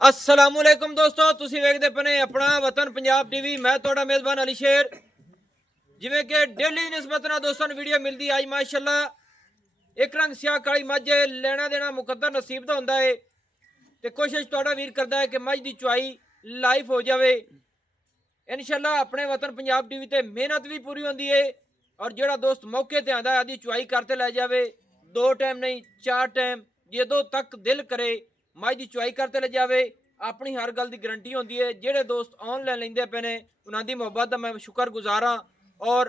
अस्सलामुअलैकुम दोस्तों, तुसी वेखदे पने अपना वतन पंजाब टीवी। मैं थोड़ा मेज़बान अली शेर। जिवें कि डेली निस्बत ना दोस्तों वीडियो मिलती आज माशाल्लाह एक रंग स्याह काली मझ लेना देना मुकद्दर नसीब दा हुंदा है ते कोशिश थोड़ा वीर करदा है कि मझ दी चुआई लाइव हो जावे। इंशाल्लाह अपने वतन पंजाब टीवी ते मेहनत भी पूरी होंदी है और जेड़ा दोस्त मौके ते आंदा आदि चुआई करते लै जावे। 2 टाइम नहीं 4 टाइम जदों तक दिल करे मझ दी चुआई करते ले जावे। अपनी हर गल की गारंटी होंदी है। जेड़े दोस्त ऑनलाइन लेंदे पे ने उन्हां दी मुहब्बत दा मैं शुक्रगुजार हाँ और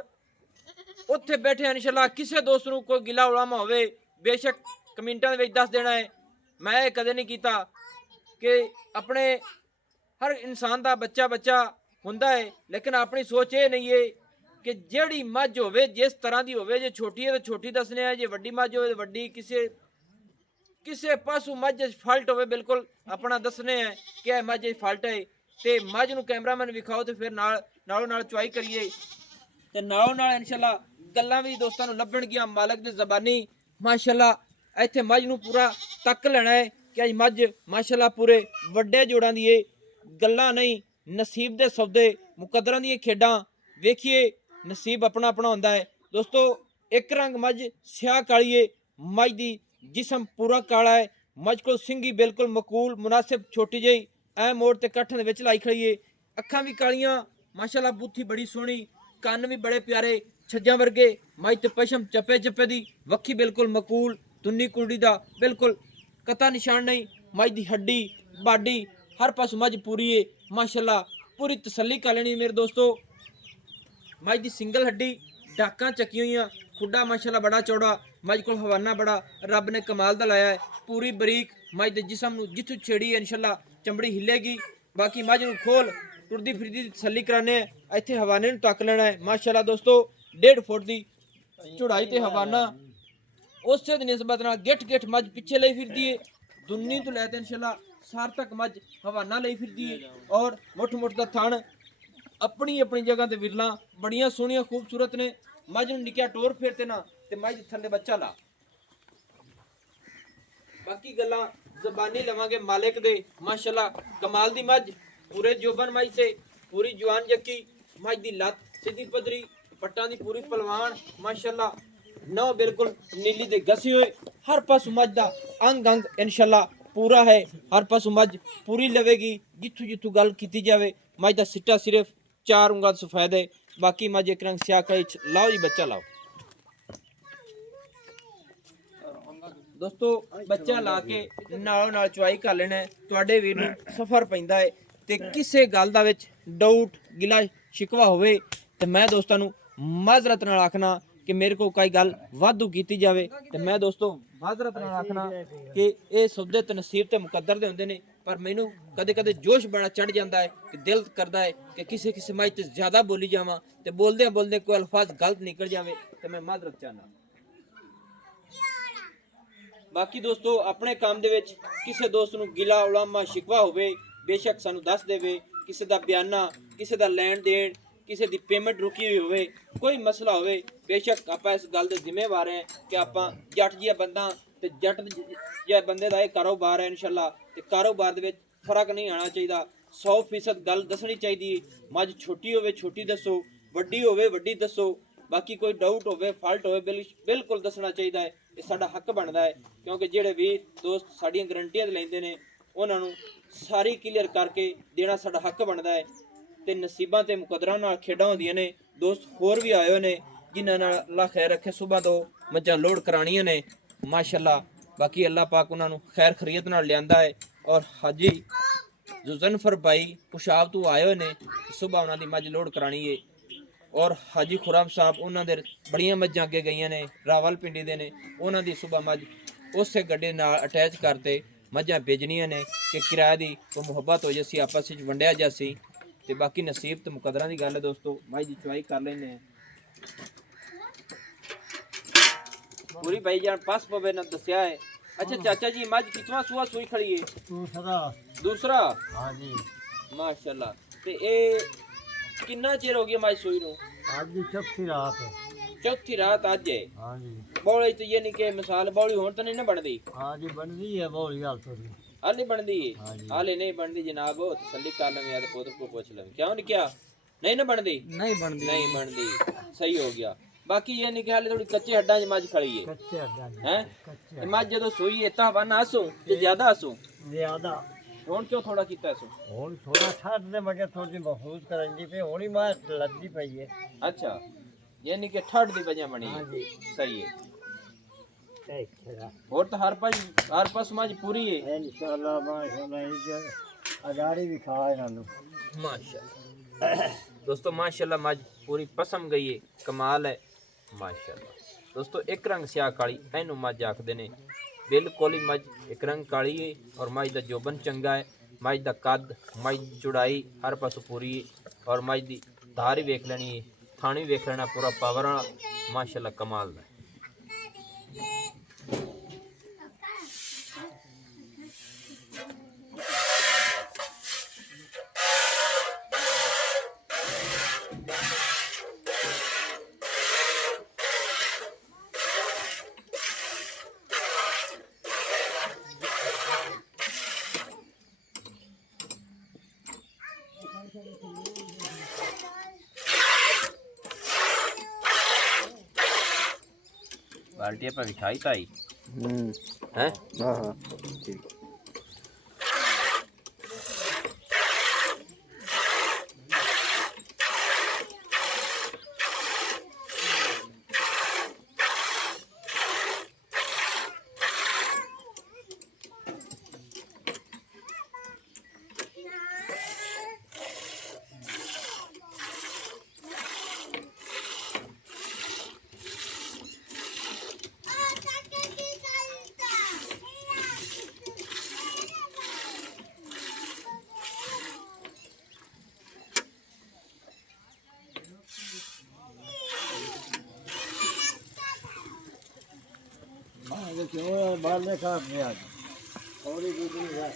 उत्थे बैठे इंशाल्लाह किसी दोस्त नूं कोई गिला उलामा होवे बेशक कमेंटां दे विच दस देना है। मैं कदे नहीं कीता कि अपने हर इंसान दा बच्चा बच्चा हुंदा है, लेकिन अपनी सोच ये नहीं है कि जेड़ी मझ होवे जिस तरह की होवे, जे छोटी है तो छोटी दसने है, जे वड्डी मझ होवे तो वड्डी। किसी पासों मझ फल्ट होवे बिल्कुल अपना दसने है कि मझ फल्ट है ते मझ नूं कैमरामैन विखाओ तो फिर नालों नाल चुआई करिए ते नालों नाल इंशाल्लाह गल्लां भी दोस्तां नूं लभणगियां मालक दी ज़बानी। माशाल्लाह इत्थे मझ नूं पूरा तक लेना है कि अज मझ माशाल्लाह पूरे वड्डे जोड़ां दी गल्लां नहीं, नसीब दे सौदे मुकद्दरां दी खेडां वेखिए। नसीब अपना अपना हुंदा है दोस्तों। एक रंग मझ स्याह काली है, मझ दी जिसम पूरा काला है, मझ को सिंगी बिल्कुल मकूल मुनासिब छोटी जी ऐ मोड़ ते कट्ठन दे विच लाई खड़ी है। अखां भी कालियां माशाल्लाह, बूथी बड़ी सोहनी, कन्न भी बड़े प्यारे छज्जां वर्गे, मझ ते पशम चप्पे चप्पे दी, वक्खी बिल्कुल मकूल, तुन्नी कुड़ी दा बिल्कुल कता निशान नहीं। मझ दी हड्डी बाडी हर पास मझ पूरी है माशाल्लाह, पूरी तसल्ली कर लेनी मेरे दोस्तों। मझ दी सिंगल हड्डी डाकां चकी हुई, खुड्डा माशाल्लाह बड़ा चौड़ा, मझ को हवाना बड़ा रब ने कमाल दा लाया है, पूरी बरीक मझ दे जिसम नूं जिथों छेड़ी है इंशाल्लाह चमड़ी हिलेगी। बाकी मझ नूं खोल टुरदी फिरदी तसल्ली कराने इत्थे हवाने नूं तक लेना है माशाल्लाह दोस्तों। 1.5 फुट दी चौड़ाई ते हवाना उस निस्बत नाल गिठ गिठ मझ पिछे लई फिरदी है। दुन्नी तो लैते इंशाल्लाह सार तक मझ हवाना लई फिरदी है और मुठ मुठ दा थण अपनी अपनी जगह ते विरला बड़ियां सोहनियां खूबसूरत ने। मझ नूं निक्किया टोर फेरते ना ते मझ थल्ले बच्चा ला। बाकी गल्लां ज़बानी लवांगे मालिक दे माशाल्लाह कमाल दी मझ पूरे जोबन मझ से पूरी जवान जक्की मझ दी लत सीधी पदरी पट्टां दी पूरी पलवान माशाल्लाह नौ बिल्कुल नीली दे गसी हुए। हर पासों मझ दा अंग अंग इंशाल्लाह पूरा है, हर पासों मझ पूरी लवेगी जिथों जिथों गल कीती जावे। मझ दा सिट्टा सिर्फ 4 उंगल सफेद है, बाकी मझ एक रंग स्याह कई। लाओ जी बच्चा लाओ दोस्तों, बच्चा ला के नालों नाल चुआई कर लेना। तुहाडे वीर नूं सफर पैंदा है ते किसे गल दा विच डाउट गिला शिकवा होवे ते मैं दोस्तां नूं माजरत नाल आखना कि मेरे को कोई गल वाधू कीती जावे ते मैं दोस्तों माजरत नाल आखना कि ये सौदे ते नसीब ते मुकद्दर दे हुंदे ने। पर मैनू कदे कदे जोश बड़ा चढ़ जाता है कि दिल करता है कि किसी किसी मझ ते ज्यादा बोली जावां ते बोलदे बोलदे कोई अल्फाज गलत निकल जावे ते मैं माजरत चाहना। बाकी दोस्तों अपने काम दे विच किसी दोस्त नूं गिला उलामा शिकवा होवे बेशक सानू दस देवे। किसी दा बयाना, किसी दा लैन देन, किसी दी पेमेंट रुकी हुई होवे, कोई मसला होवे बेशक आपां इस गल दे जिम्मेवार हैं कि आपां जट जिहा बंदा ते जट जिहा बंदे दा कारोबार है इंशाल्लाह ते कारोबार दे विच फर्क नहीं आना चाहिए। 100% गल दसनी चाहिए। मझ छोटी होवे छोटी दसो, वड्डी होवे वड्डी दसो। बाकी कोई डाउट होवे फॉल्ट होवे बिल्कुल दसना चाहिए। ये साडा हक बनता है क्योंकि जेड़े भी दोस्त साड़ियां गारंटियां लैंदे ने उन्हां नूं सारी क्लीयर करके देना साडा हक बनता है। ते नसीबां ते मुकद्दरां नाल खेडां होंदियां ने। दोस्त होर भी आए हुए ने जिन्हां नाल अल्लाह खैर रखे, सुबह तो मझां लोड कराणियां ने माशाल्लाह। बाकी अल्लाह पाक उन्हां नूं खैर खरीयत नाल लिआंदा है और हाजी जुजनफर भाई पुशाब तो आए हुए ने सुबह उन्हां दी मझ लोड कराणी है और हाजी खुराम साहब उन्होंने बड़िया मझां अगे गई ने रावलपिंडी दे ने उन्होंने सुबह मझ उस गड्डी नाल अटैच करते मझां भेजनियां ने कि किराए की कोई मुहब्बत हो जासी आपस में वंडिया जासी। ते बाकी नसीब तो मुकद्दरां दी गल है दोस्तों। मझ की चुआई कर लेने पूरी भाई जान पास पवे ना दसिया है। अच्छा चाचा जी मझ कितवा सुआ सुई खड़ी है? दूसरा हाँ जी माशाल्लाह। ते ए कितना चिर हो गया मझ सुई नूं? आज की चौथी रात है। चौथी रात आज है? हाँ जी। बौली तो ये नहीं कि मिसाल बौली होने तो नहीं ना बनती? हाँ जी बनती है बौली हाल तो। हाले बनदी हाँ जी। हाले नहीं बनदी जनाब तसल्ली कर लवें या पुत्र को पूछ लवें क्यों नहीं क्या नहीं ना बनदी नहीं बनती नहीं बनदी सही हो गया बाकी ये नहीं कि हाले थोड़ी कच्चे हड्डां च मज खड़ी है कच्चे अड्डा नहीं, हैं कच्चे ते मज जदों सूई इतना वन आसू ते ज्यादा आसू ज्यादा हुण क्यों थोड़ा कीता सू ਹੁਣ ਥੋੜਾ ਛੱਡ ਦੇ ਮਗਰ ਥੋੜੀ ਮਹਿਫੂਜ਼ ਕਰਨ ਦੀ ਪਈ ਹੁਣੀ ਮਾਂ ਲੱਦੀ ਪਈ ਹੈ अच्छा यानी कि ठंड दी वजह बनी हाँ है जी। सही है ਇੱਥੇ और तो हर पास मज पूरी है ਇਨਸ਼ਾਅੱਲਾ ਮਾਸ਼ਾਅੱਲਾ ਇਹ ਅਗਾੜੀ ਵੀ ਖਾ ਇਹਨਾਂ ਨੂੰ माशाल्लाह दोस्तों माशाल्लाह मज पूरी पसम गई है कमाल है माशाल्लाह दोस्तों एक रंग स्याह काली एनू मज आखदे ने बिल्कुल ही मज एक रंग काली है और मज दा जोबन चंगा है मज दा कद मज दी चौड़ाई हर पासों पूरी है और मज दी धार ही वेख लेनी है थानी वेख लेना पूरा पावर वाला माशाल्लाह कमाल दा बाल्टी पर बिठाई ताई हैं ਹਾਂ ਹਾਂ ਠੀਕ आगे क्यों बाल ने काट दिया और ही दूसरी है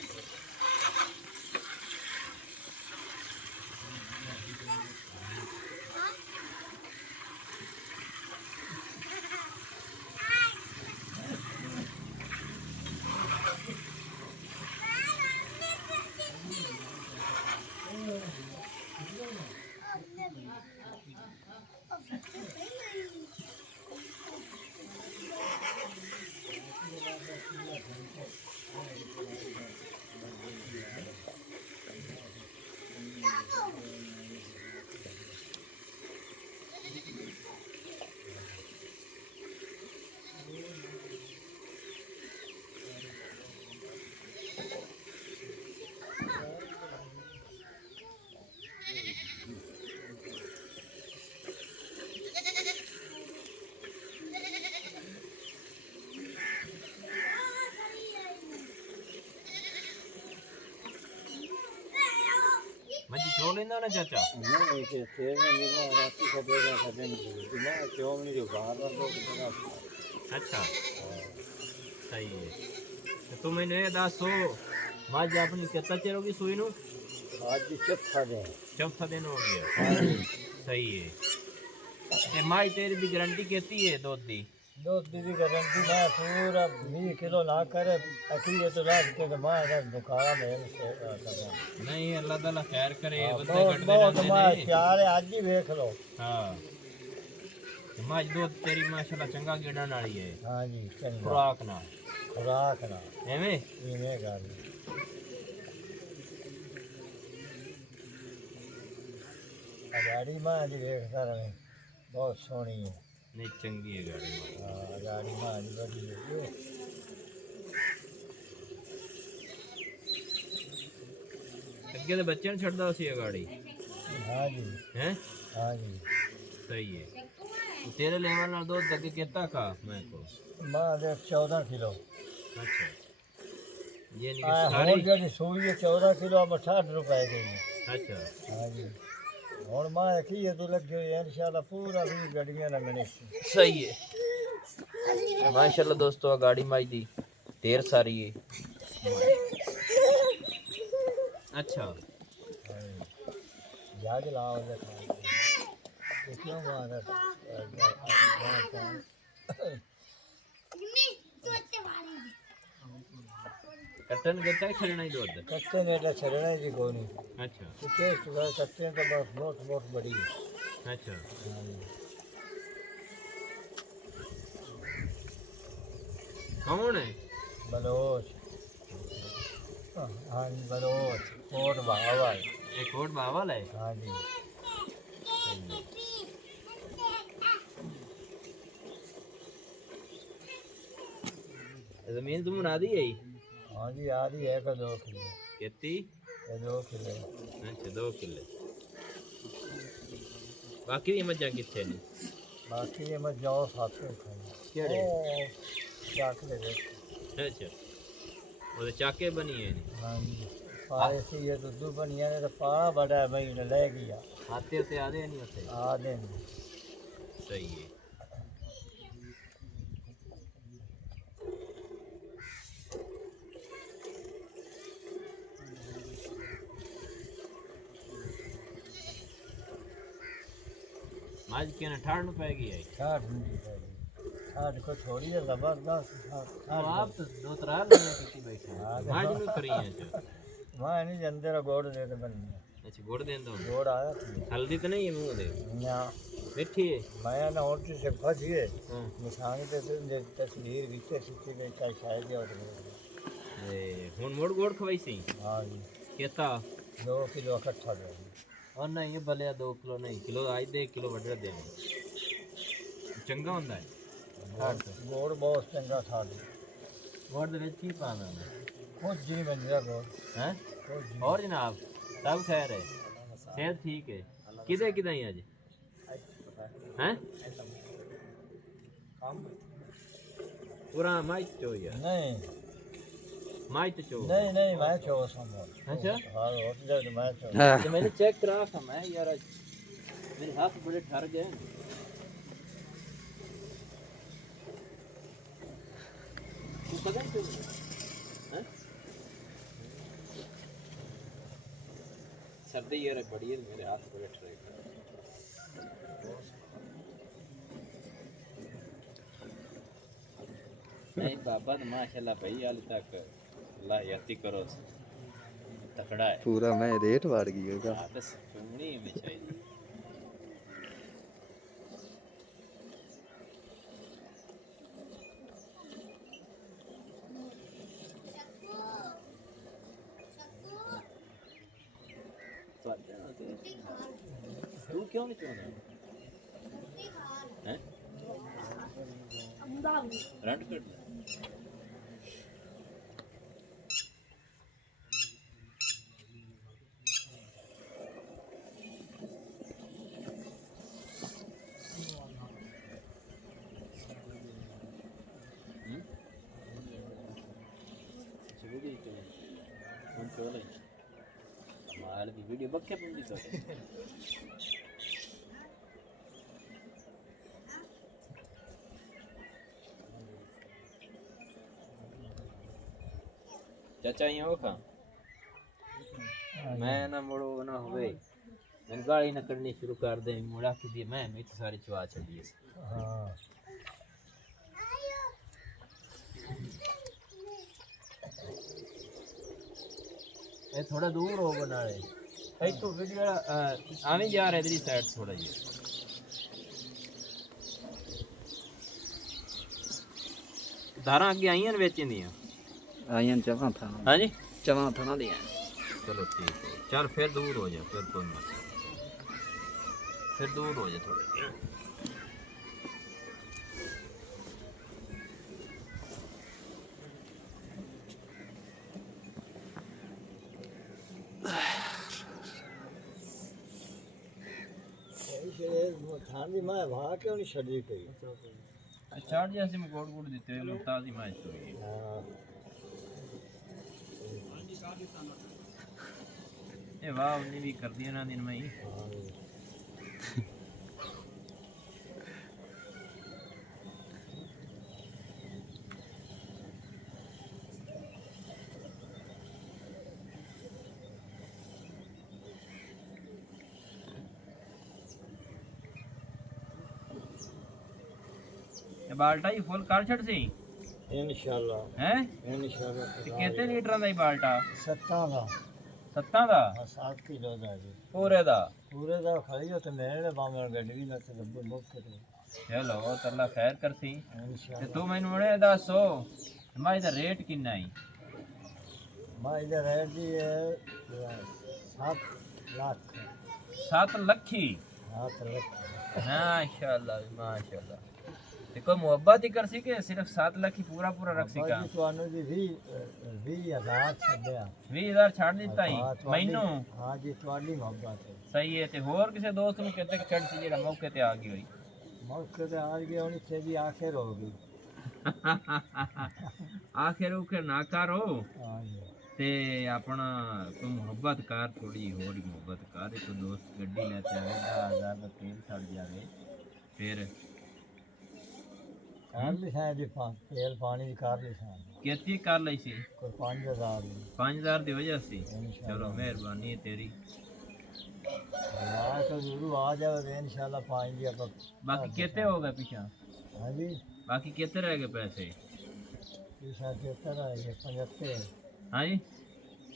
मजी छोड़ लेना ना चाचा नहीं कि तेल में मिलना राती खबरेगा खबरें नहीं ना क्यों नहीं जो बाहर वालों की तरह अच्छा सही है तो तुम मैंने दसो मज अपनी कितना चिर होगी सूई नू आज भी चौथा दिन चौथा दिन हो गया सही है ते माई तेरी दी गारंटी कहती है दूध दी दूध की गारंटी ना पूरा 20 किलो ना करे अखिले तो लाग के मां का दुकान है से नहीं अल्लाह ताला खैर करे बंदे बहुत कटदे बहुत रहंदे मां ने प्यार है आज ही देख लो हां मज दूध तेरी माशाल्लाह चंगा गेड़न वाली है हाँ जी चंगा खुराक ना खुराक ना एवें इवें गल गाड़ी मां जी देख सारा बहुत सोहनी है नहीं चंगी है गाड़ी हाँ गाड़ी मां जी बड़ी है ਅੱਗੇ ਤੇ ਬੱਚਿਆਂ ਨੂੰ ਛੱਡਦਾ ਸੀ ਇਹ ਗਾੜੀ हाँ जी ਹੈ हाँ जी ਸਹੀ ਹੈ ਤੇਰੇ ਲੈਵਲ ਨਾਲ ਦੁੱਧ ਅੱਗੇ ਕਿੰਨਾ ਖਾ ਮੈਂ ਕੋ मां दे 14 किलो ਅੱਛਾ ये नहीं हाँ सारी जी सोई है 14 किलो अब 60 रुपए की अच्छा हाँ जी और मां की है तो लग गई इंशाल्लाह पूरा भी गड्डियां लगने सही है माशाल्लाह दोस्तों गाड़ी माई दी ढेर सारी है अच्छा जाग लाओ क्यों मार ਕੱਟਣ ਗੱਟਾ ਛੜਣਾ ਹੀ ਦੁੱਧ कट्टे में तो छड़ना ही कोई नहीं ਅੱਛਾ तो टेस्ट कर सकते हैं तो बस बहुत बहुत बड़ी है ਅੱਛਾ हाँ जी। ਕੌਣ ਹੈ बलोच हाँ जी बलोच कोट बहावल ਇਹ ਕੋਟ ਬਾਵਲ ਹੈ हाँ जी ਜ਼ਮੀਨ ਤੂੰ ਬਣਾ ਦੀ ਹੈ हाँ जी आ रही है का 2 किलो ਕਿੰਤੀ ये 2 किलो ਅੱਛਾ 2 ਕਿੱਲੇ ਬਾਕੀ ਦੀਆਂ ਮੱਝਾਂ ਕਿੱਥੇ ਨੇ बाकी ये मैं जाओ साथ में खाऊंगा ਕਿਹੜੇ चाक ले गए ਅੱਛਾ ਉਹਦੇ ਚਾਕੇ ਬਣੀ ਹੈ ਨੇ हाँ जी पाए से ये दूध बनिया ने तो पाला बड़ा है भाई ने ले गया ਆਤੇ ਉਤੇ ਆਦੇ ਨਹੀਂ ਉੱਥੇ आ दिन ਸਹੀ ਹੈ आज के ना ठाड़ में पाएगी आई ठाठ नहीं ठाठ को छोड़ी है जबरदस्त अब आप तो दो तरार लगे किसी बैठे आज में करी है जो मैं नहीं अंदर गोड़ दे दे बनी अच्छा गोड़ दें दो गोड़ आया थी हल्दी तो नहीं है मुंह दे यहाँ बैठी है मैं ना होटल से फंस गए हाँ निशानी पे तो तस्वीर बीते सीखी गई कल शायद और ए हुन मोड़ गोड़ खवाई सी हाँ जी केता 2 किलो इकट्ठा दे और नहीं ये भले 2 किलो नहीं किलो आज दे किलो बढ़ दे चंगा होंदा है गोड़ बहुत चंगा था गोड़ दे विच की पाना कुछ जी नहीं बन गया गोड़ हैं कुछ जी और जनाब सब खैर है सेहत ठीक है किदे किदे ही आज हैं पूरा माइट चो या नहीं माइट चो नहीं नहीं मैं चो समझ अच्छा हाँ होटल मैं चो तो मैंने चेक करा था मैं यार आज मेरे हाथ बड़े ठर गए तू कदम क्यों हैं सर्दी यार बड़ी है मेरे हाथ बड़े ठर गए नहीं बाबा तो माशाल्लाह भाई हाल तक अल्लाह याती करो तकड़ा है पूरा मैं रेट बढ़ गया हाँ बस सुननी में चाहिए तू क्यों नहीं चाहता हैं रंट कर दे वीडियो बक्के बंदी कर चाचा यहाँ खा मैं ना मुड़ो ना हुए मैं गाड़ी ना करनी शुरू कर दे मुड़ा की दी मैं तो सारी चवा चली है हाँ ये थोड़ा दूर हो बना रहे भाई तो वीडियो आने जा रहा है इधर साइड थोड़ा जी धारा आगे आई हैं बेचन दियां आयन चवा था हाँ जी चवा था ना दिया चलो ठीक है चल फिर दूर हो जा फिर कोई मसला फिर दूर हो जा थोड़े ਠੰਡੀ ਮੈਂ ਵਾਹ ਕਿਉਂ ਨਹੀਂ ਛੱਡੀ ਪਈ चार जैसे में गोड़ गोड़ देते हैं मुमताज ही मैच हुई ਹਾਂ ये वाह उन्हें भी कर दिया ना दिन में ही बाल्टा ही फुल कार छड़ सी इंशाल्लाह ਹੈ इंशाल्लाह ਤੇ ਕਿੰਨੇ ਲੀਟਰਾਂ ਦਾ ਹੀ ਬਾਲਟਾ 7 ਦਾ 7 ਦਾ 7 किलो ਦਾ ਜੀ ਪੂਰੇ ਦਾ ਪੂਰੇ ਦਾ ਖਾਈਓ ਤੇ ਮੇਰੇ ਬਾਮਣ ਗੱਡੀ ਨਾ ਤੇ ਲੱਭੋ ਮੁੱਕ ਤੇ ਚਲੋ ਉਹ ਤਾਂ ਅੱਲਾ ਖੈਰ ਕਰਸੀ ਤੇ इंशाल्लाह ਤੂੰ ਮੈਨੂੰ ਹੁਣੇ ਦੱਸੋ ਮਾਈ ਦਾ ਰੇਟ ਕਿੰਨਾ ਹੈ ਮੈਂ ਇਧਰ ਹੈ ਜੀ 7 ਲੱਖ 7 ਲੱਖੀ 7 ਲੱਖ ਮਾਸ਼ਾਅੱਲਾ ਮਾਸ਼ਾਅੱਲਾ ਤੇ ਕੋਈ ਮੁਹੱਬਤ ਹੀ ਕਰਸੀ ਕਿ ਸਿਰਫ 7 ਲੱਖ ਹੀ ਪੂਰਾ ਪੂਰਾ ਰੱਖ ਸੀ ਕਾ ਬਾਜੀ ਤੁਹਾਨੂੰ ਜੀ 20,000 ਛੱਡਿਆ 20000 ਛੱਡ ਦਿੱਤਾ ਹੀ ਹਾਂ, ਤੁਹਾਡੀ- ਮੈਨੂੰ ਹਾਂ ਜੀ ਤੁਹਾਡੀ ਮੁਹੱਬਤ ਹੈ ਸਹੀ ਹੈ ਤੇ ਹੋਰ ਕਿਸੇ ਦੋਸਤ ਨੂੰ ਕਿਤੇ ਛੱਡ ਸੀ ਜਿਹੜਾ ਮੌਕੇ ਤੇ ਆ ਗਈ ਹੋਈ ਮੌਕੇ ਤੇ ਆ ਗਈ ਹੋਣੀ ਚਾਹੀਦੀ ਆਖਿਰ ਹੋ ਗਈ ਆਖਿਰ ਉਹ ਨਾ ਕਰੋ ਹਾਂ ਜੀ ਤੇ ਆਪਣਾ ਤੂੰ ਮੁਹੱਬਤ ਕਰ ਥੋੜੀ ਹੋਰ ਹੀ ਮੁਹੱਬਤ ਕਰ ਇੱਕ ਦੋਸਤ ਗੱਡੀ ਲੈ ਕੇ ਆਵੇ 10,000 ਦਾ ਤੇਲ ਛੱਡ ਜਾਵੇ ਫਿਰ ਕਰ ਲਿਖਾਇਆ ਜੀ ਤੇਲ ਪਾਣੀ ਦੀ ਕਰ ਲਿਖਾਇਆ ਕਿੰਨੀ ਕਰ ਲਈ ਸੀ ਕੋਈ 5,000 ਦੀ 5000 ਦੀ ਵਜ੍ਹਾ ਸੀ इंशाल्लाह। ਚਲੋ ਮਿਹਰਬਾਨੀ ਹੈ ਤੇਰੀ ਆ ਤਾਂ ਜ਼ਰੂਰ ਆ ਜਾਵੇ ਤੇ ਇਨਸ਼ਾਅੱਲਾ ਪਾਏਂਗੇ ਆਪਾਂ ਬਾਕੀ ਕਿਤੇ ਹੋ ਗਏ ਪਿਛਾ ਹਾਂ ਜੀ ਬਾਕੀ ਕਿਤੇ ਰਹਿ ਗਏ ਪੈਸੇ ਪੀਸਾ ਕੇ ਤਰ੍ਹਾਂ ਹੈ 75 ਹਾਂਜੀ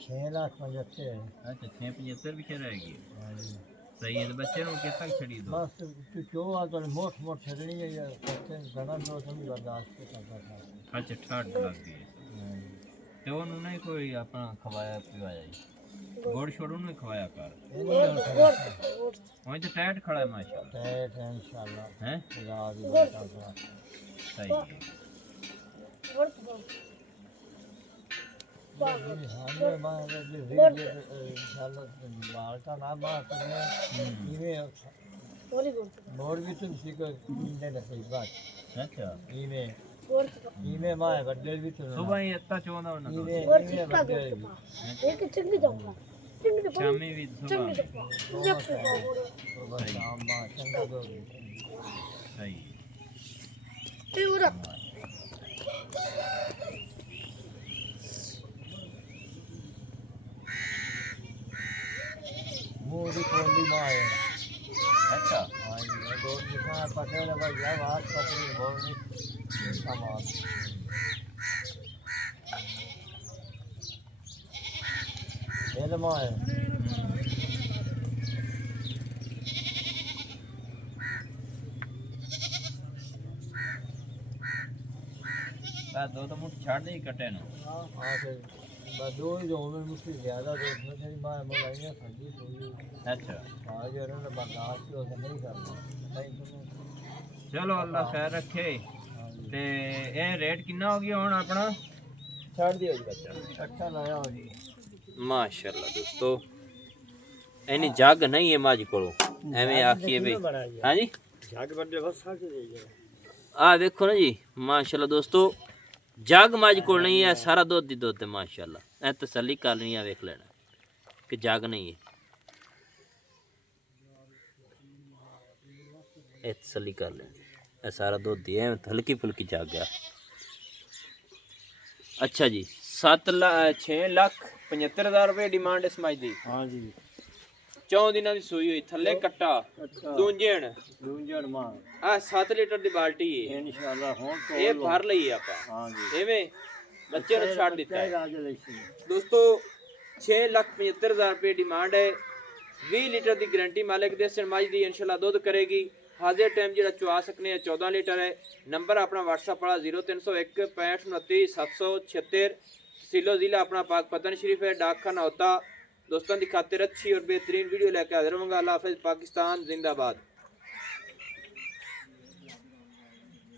6 ਲੱਖ 75 ਅੱਛਾ 675 ਪਿਛੇ ਰਹਿ ਗਏ ਹਾਂ ਜੀ ਸਹੀ ਹੈ ਤੇ ਬੱਚੇ ਨੂੰ ਕਿੱਥੇ ਤੱਕ ਛੱਡੀ ਦੋ ਬਸ ਤੂੰ ਜੋ ਆ ਤਾਂ ਮੋਟ ਛੱਡਣੀ ਹੈ ਯਾਰ ਬੱਚੇ ਗਣਾ ਦੋ ਸਮਝ ਬਰਦਾਸ਼ਤ ਕਰਦਾ था ਅੱਛਾ ਠੱਡ ਲੱਗ ਗਈ ਤੇ ਉਹਨੂੰ ਨਹੀਂ ਕੋਈ ਆਪਣਾ ਖਵਾਇਆ ਪਿਵਾਇਆ ਜੀ ਗੋੜ ਛੋੜ ਉਹਨੂੰ ਹੀ ਖਵਾਇਆ ਕਰ ਉਹ ਤੇ ਟੈਟ ਖੜਾ ਹੈ ਮਾਸ਼ਾਅੱਲਾ ਟੈਟ ਇਨਸ਼ਾਅੱਲਾ ਹੈ ਖੁਦਾ ਦੀ ਬਰਕਤ ਸਹੀ ਹੈ हमने मारे जो भी इंशाल्लाह मारता ना बात में इमे मोर भी तुम सीखो इने ना सही बात ਅੱਛਾ इमे माए बड्डे भी तो ਸੁਬਾਹ ਹੀ ਇੱਤਾ ਚਾਹੁੰਦਾ ਉਹਨਾਂ ਤੋਂ इमे बड्डे भी ਸ਼ਾਮੀ ਵੀ ਸੁਬਾਹ सुबह शाम मां चंगा दो ਸਹੀ मुंह भी कोली माए ਅੱਛਾ हाँ जी दो दिखा पकड़े लगा या बात पकड़ी बोलनी सामान ये माए ਬਸ ਦੋ ਤਾਂ ਮੁੱਠ ਛੱਡ ਦੇ ਕੱਟੇ ਨੂੰ हाँ फिर बस दो ही जो में मुझसे ज़्यादा दो मेरी माँ मोबाइल फंसी हुई ਅੱਛਾ आगे उन्होंने बर्दाश्त तो नहीं करना नहीं तुम्हें ਚਲੋ ਅੱਲਾ ਖੈਰ ਰੱਖੇ हाँ जी ਤੇ ਇਹ ਰੇਟ ਕਿੰਨਾ ਹੋ ਗਿਆ ਹੁਣ ਆਪਣਾ ਛੱਡ ਦਿਓ ਜੀ ਬੱਚਾ अच्छा लाया हो जी ਮਾਸ਼ਾਅੱਲਾ ਦੋਸਤੋ ਐਨੀ ਜੱਗ ਨਹੀਂ ਹੈ ਮਾਜ ਕੋਲੋਂ ਐਵੇਂ ਆਖੀਏ ਵੀ ਹਾਂਜੀ जाग बड़े बस साथ दे गए ਆ ਦੇਖੋ ਨਾ ਜੀ ਮਾਸ਼ਾਅੱਲਾ ਦੋਸਤੋ ਜੱਗ ਮਾਜ ਕੋਲ ਨਹੀਂ ਹੈ ਸਾਰਾ ਦੁੱਧ ਹੀ ਦੁੱਧ ਹੈ ਮਾਸ਼ਾਅੱਲਾ ਐ ਤਸੱਲੀ ਕਰ ਲੈਣੀ ਆ ਵੇਖ ਲੈਣਾ ਕਿ ਜੱਗ ਨਹੀਂ ਹੈ ਇਹ ਤਸੱਲੀ ਕਰ ਲੈਣੀ ਇਹ ਸਾਰਾ ਦੁੱਧ ਹੀ ਹੈ ਹਲਕੀ ਫੁਲਕੀ ਜੱਗ ਆ ਅੱਛਾ ਜੀ 6 ਲੱਖ 75,000 ਰੁਪਏ ਡਿਮਾਂਡ ਇਸ ਮਾਜ ਦੀ हाँ जी 4 ਦਿਨਾਂ ਦੀ ਸੂਈ ਹੋਈ ਥੱਲੇ ਕੱਟਾ अच्छा ਦੂੰਜਣ दूंजर माँ ਆ 7 ਲੀਟਰ ਦੀ ਬਾਲਟੀ ਹੈ इंशाल्लाह हों तो ਇਹ ਭਰ ਲਈ ਆਪਾਂ हाँ जी ਐਵੇਂ ਬੱਚੇ ਨੂੰ ਛੱਡ ਦਿੱਤਾ ਹੈ आज लेसी ਦੋਸਤੋ 6,75,000 ਰੁਪਏ ਡਿਮਾਂਡ ਹੈ 20 ਲੀਟਰ ਦੀ ਗਾਰੰਟੀ ਮਾਲਕ ਦੇ ਸਰਮਾਜ ਦੀ ਇਨਸ਼ਾਅੱਲਾ ਦੁੱਧ ਕਰੇਗੀ ਹਾਜ਼ਰ ਟਾਈਮ ਜਿਹੜਾ ਚੁਆ ਸਕਨੇ ਆ 14 ਲੀਟਰ ਹੈ ਨੰਬਰ ਆਪਣਾ WhatsApp ਵਾਲਾ 0301 6529 776 तहसीलो ज़िला अपना पाक पतन शरीफ है डाक खाना होता दोस्तों की खातिर अच्छी और बेहतरीन वीडियो लेकर हाजिर होंगे। अल्लाह हाफ़िज़। पाकिस्तान जिंदाबाद।